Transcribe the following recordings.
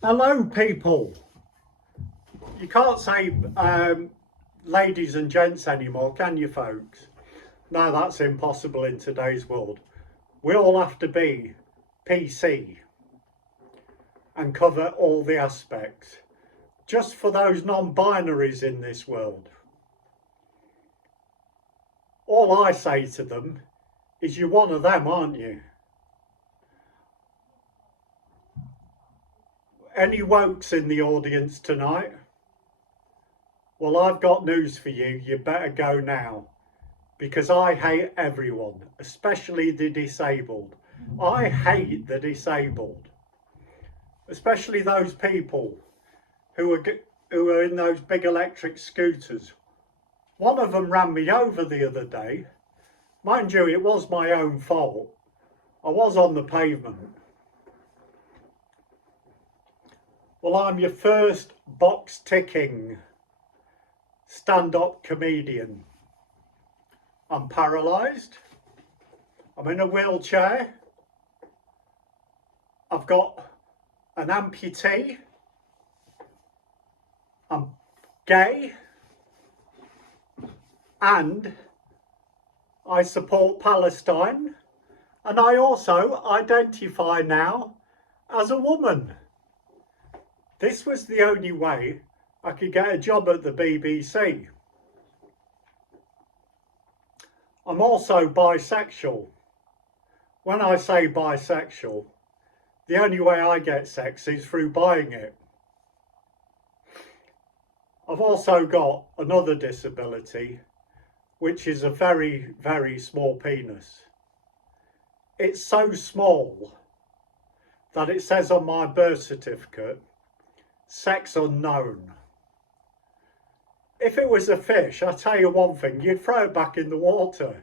Hello, people. You can't say ladies and gents anymore, can you, folks? No, that's impossible in today's world. We all have to be PC and cover all the aspects. Just for those non-binaries in this world. All I say to them is you're one of them, aren't you? Any wokes in the audience tonight? Well, I've got news for you. You better go now. Because I hate everyone, especially the disabled. I hate the disabled, especially those people who are in those big electric scooters. One of them ran me over the other day. Mind you, it was my own fault. I was on the pavement. Well, I'm your first box ticking stand-up comedian. I'm paralysed. I'm in a wheelchair. I've got an amputee. I'm gay. And I support Palestine. And I also identify now as a woman. This was the only way I could get a job at the BBC. I'm also bisexual. When I say bisexual, the only way I get sex is through buying it. I've also got another disability, which is a very, very small penis. It's so small that it says on my birth certificate, sex unknown. If it was a fish, I'll tell you one thing, you'd throw it back in the water.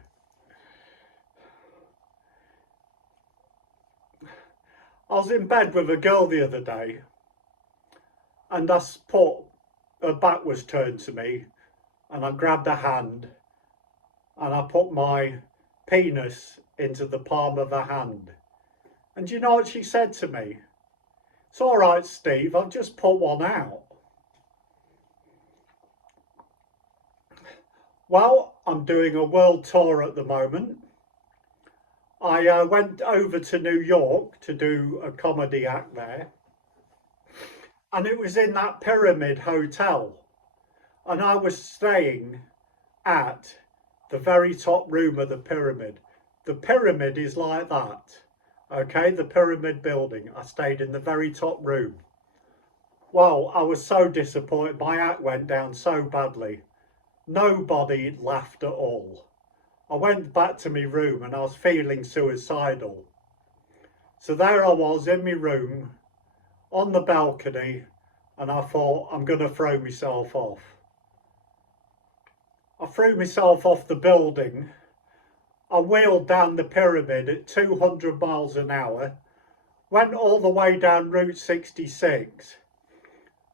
I was in bed with a girl the other day and her back was turned to me and I grabbed her hand and I put my penis into the palm of her hand. And do you know what she said to me? It's all right, Steve, I've just put one out. Well, I'm doing a world tour at the moment. I went over to New York to do a comedy act there. And it was in that Pyramid Hotel. And I was staying at the very top room of the Pyramid. The Pyramid is like that. Okay, the Pyramid building. I stayed in the very top room. Well, I was so disappointed. My act went down so badly. Nobody laughed at all. I went back to my room and I was feeling suicidal. So there I was in my room on the balcony and I thought, I'm going to throw myself off. I threw myself off the building. I wheeled down the Pyramid at 200 miles an hour, went all the way down Route 66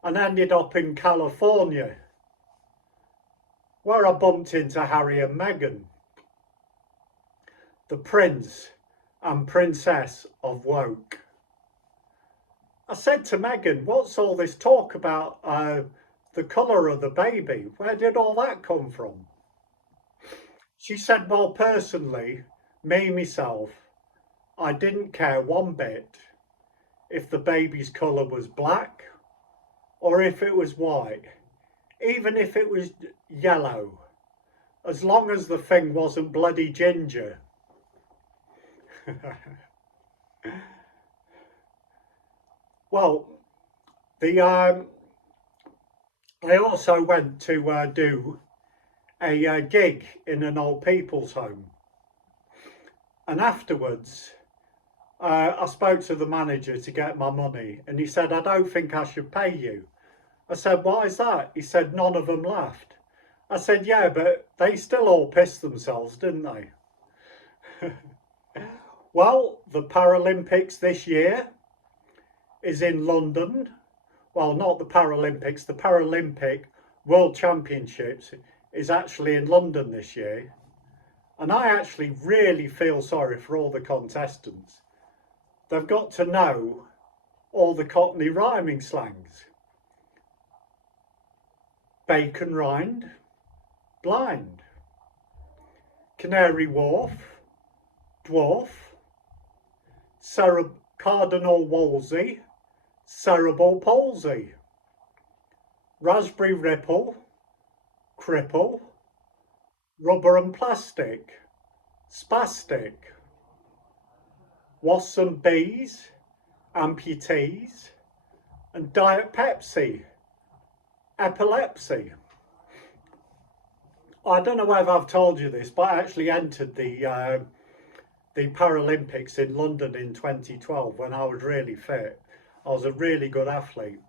and ended up in California, where I bumped into Harry and Meghan, the Prince and Princess of Woke. I said to Meghan, what's all this talk about the colour of the baby? Where did all that come from? She said, well, personally, myself, I didn't care one bit if the baby's colour was black or if it was white, even if it was yellow, as long as the thing wasn't bloody ginger. Well, I also went to do a gig in an old people's home. And afterwards, I spoke to the manager to get my money. And he said, I don't think I should pay you. I said, why is that? He said, none of them laughed. I said, yeah, but they still all pissed themselves, didn't they? Well, the Paralympics this year is in London. Well, not the Paralympics, the Paralympic World Championships is actually in London this year. And I actually really feel sorry for all the contestants. They've got to know all the Cockney rhyming slangs. Bacon rind, blind. Canary Wharf, dwarf. Cardinal Wolsey, cerebral palsy. Raspberry ripple, cripple. Rubber and plastic, spastic. Wasps and bees, amputees. And Diet Pepsi, epilepsy. I don't know whether I've told you this, but I actually entered the Paralympics in London in 2012 when I was really fit. I was a really good athlete.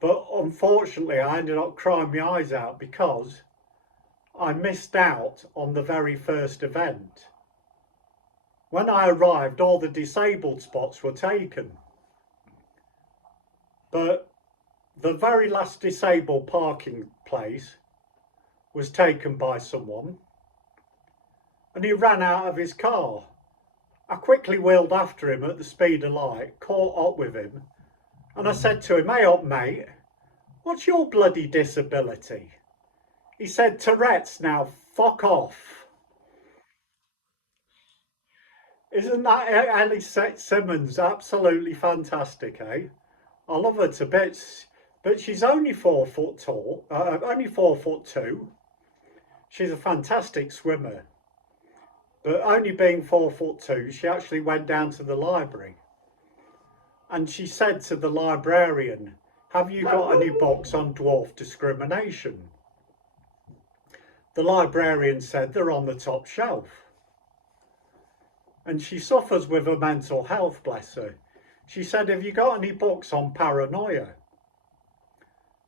But unfortunately, I ended up crying my eyes out because I missed out on the very first event. When I arrived, all the disabled spots were taken. But the very last disabled parking place was taken by someone, and he ran out of his car. I quickly wheeled after him at the speed of light, caught up with him, and I said to him, "Hey up, mate, what's your bloody disability?" He said, "Tourette's, now fuck off." Isn't that Ellie Simmons absolutely fantastic, eh? I love her to bits, but she's only 4 foot tall, only 4'2". She's a fantastic swimmer, but only being 4'2", she actually went down to the library and she said to the librarian, "Have you got any books on dwarf discrimination?" The librarian said, "They're on the top shelf." And she suffers with her mental health, bless her. She said, "Have you got any books on paranoia?"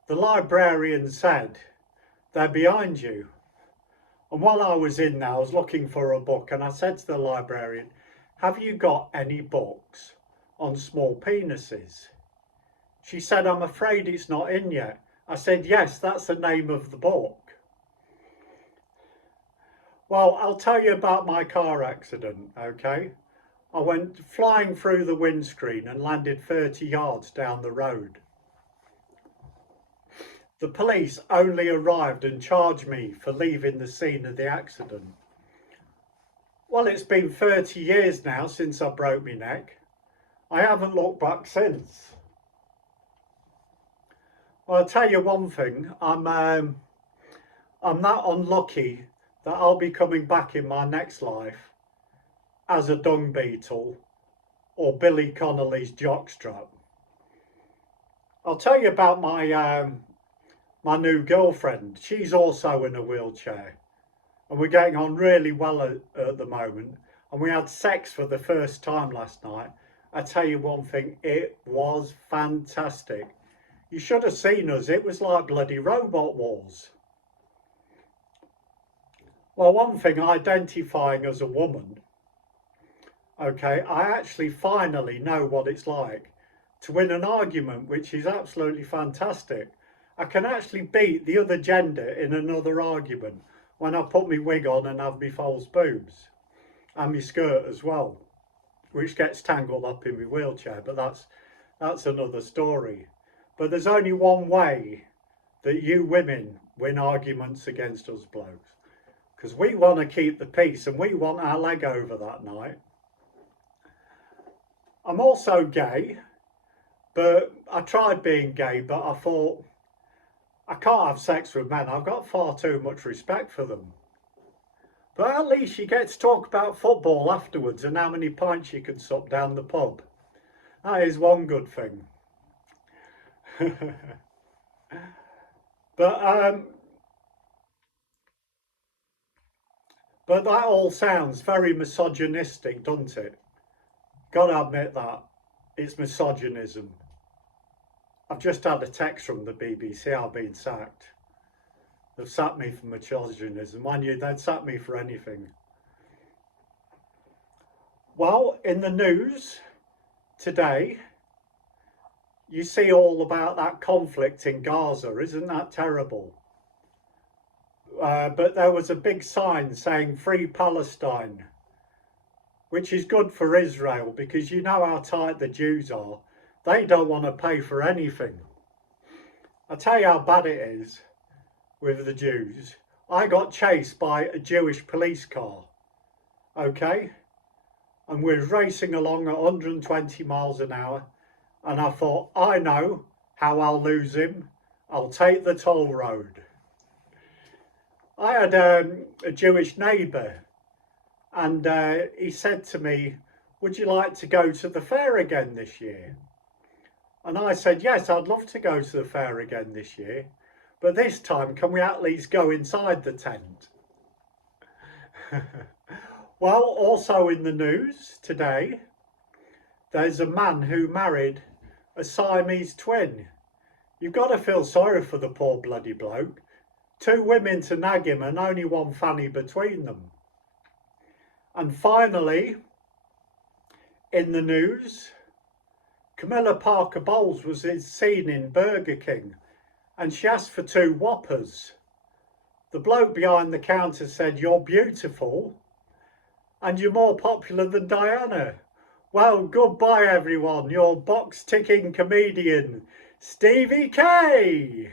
The librarian said, "They're behind you." And while I was in there, I was looking for a book, and I said to the librarian, "Have you got any books on small penises?" She said, "I'm afraid it's not in yet." I said, "Yes, that's the name of the book." Well, I'll tell you about my car accident, okay? I went flying through the windscreen and landed 30 yards down the road. The police only arrived and charged me for leaving the scene of the accident. Well, it's been 30 years now since I broke my neck. I haven't looked back since. Well, I'll tell you one thing, I'm that unlucky that I'll be coming back in my next life as a dung beetle or Billy Connolly's jockstrap. I'll tell you about my new girlfriend. She's also in a wheelchair, and we're getting on really well at the moment, and we had sex for the first time last night. I tell you one thing, it was fantastic. You should have seen us. It was like bloody Robot Wars. Well, one thing, identifying as a woman, okay, I actually finally know what it's like to win an argument, which is absolutely fantastic. I can actually beat the other gender in another argument when I put my wig on and have my false boobs and my skirt as well, which gets tangled up in my wheelchair, but that's another story. But there's only one way that you women win arguments against us blokes, because we want to keep the peace and we want our leg over that night. I'm also gay, but I tried being gay, but I thought, I can't have sex with men. I've got far too much respect for them. But at least you get to talk about football afterwards and how many pints you can sup down the pub. That is one good thing. But that all sounds very misogynistic, doesn't it? Gotta admit that. It's misogynism. I've just had a text from the BBC, I've been sacked. They've sacked me for misogynism. Mind you, they'd sack me for anything. Well, in the news today, you see all about that conflict in Gaza. Isn't that terrible? But there was a big sign saying "Free Palestine," which is good for Israel, because you know how tight the Jews are. They don't want to pay for anything. I tell you how bad it is with the Jews. I got chased by a Jewish police car, okay? And we're racing along at 120 miles an hour. And I thought, I know how I'll lose him. I'll take the toll road. I had a Jewish neighbour, and he said to me, would you like to go to the fair again this year? And I said, yes, I'd love to go to the fair again this year. But this time, can we at least go inside the tent? Well, also in the news today, there's a man who married a Siamese twin. You've got to feel sorry for the poor bloody bloke. 2 women to nag him and only one fanny between them. And finally, in the news, Camilla Parker Bowles was seen in Burger King and she asked for 2 Whoppers. The bloke behind the counter said, you're beautiful and you're more popular than Diana. Well, goodbye everyone, your box ticking comedian, Stevie K.